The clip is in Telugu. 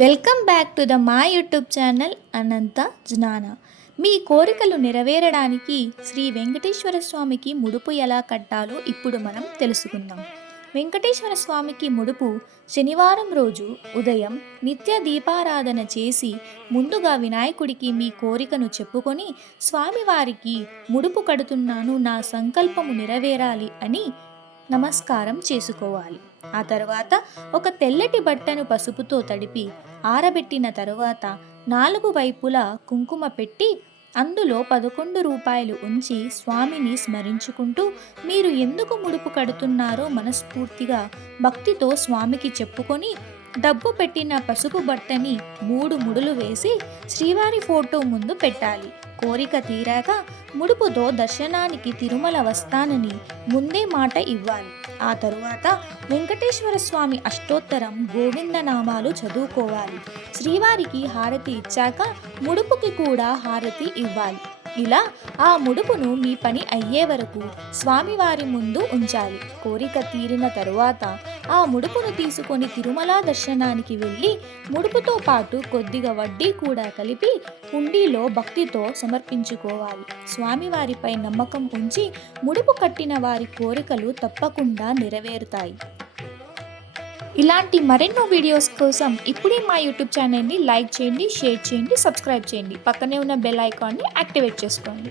వెల్కమ్ బ్యాక్ టు ద మా యూట్యూబ్ ఛానల్ అనంత జ్ఞాన. మీ కోరికలు నెరవేరడానికి శ్రీ వెంకటేశ్వర స్వామికి ముడుపు ఎలా కట్టాలో ఇప్పుడు మనం తెలుసుకుందాం. వెంకటేశ్వర స్వామికి ముడుపు శనివారం రోజు ఉదయం నిత్య దీపారాధన చేసి ముందుగా వినాయకుడికి మీ కోరికను చెప్పుకొని స్వామివారికి ముడుపు కడుతున్నాను, నా సంకల్పము నెరవేరాలి అని నమస్కారం చేసుకోవాలి. ఆ తర్వాత ఒక తెల్లటి బట్టను పసుపుతో తడిపి ఆరబెట్టిన తరువాత 4 వైపులా కుంకుమ పెట్టి అందులో 11 రూపాయలు ఉంచి స్వామిని స్మరించుకుంటూ మీరు ఎందుకు ముడుపు కడుతున్నారో మనస్ఫూర్తిగా భక్తితో స్వామికి చెప్పుకొని డబ్బు పెట్టిన పసుపు బట్టని 3 ముడులు వేసి శ్రీవారి ఫోటో ముందు పెట్టాలి. కోరిక తీరాక ముడుపుతో దర్శనానికి తిరుమల వస్తానని ముందే మాట ఇవ్వాలి. ఆ తరువాత వెంకటేశ్వర స్వామి అష్టోత్తరం గోవిందనామాలు చదువుకోవాలి. శ్రీవారికి హారతి ఇచ్చాక ముడుపుకి కూడా హారతి ఇవ్వాలి. ఇలా ఆ ముడుపును మీ పని అయ్యే వరకు స్వామివారి ముందు ఉంచాలి. కోరిక తీరిన తరువాత ఆ ముడుపును తీసుకొని తిరుమల దర్శనానికి వెళ్ళి ముడుపుతో పాటు కొద్దిగా వడ్డీ కూడా కలిపి హుండీలో భక్తితో సమర్పించుకోవాలి. స్వామివారిపై నమ్మకం ఉంచి ముడుపు కట్టిన వారి కోరికలు తప్పకుండా నెరవేరుతాయి. ఇలాంటి మరెన్నో వీడియోస్ కోసం ఇప్పుడే మా యూట్యూబ్ ఛానల్ని లైక్ చేయండి, షేర్ చేయండి, సబ్స్క్రైబ్ చేయండి. పక్కనే ఉన్న బెల్ ఐకాన్ని యాక్టివేట్ చేసుకోండి.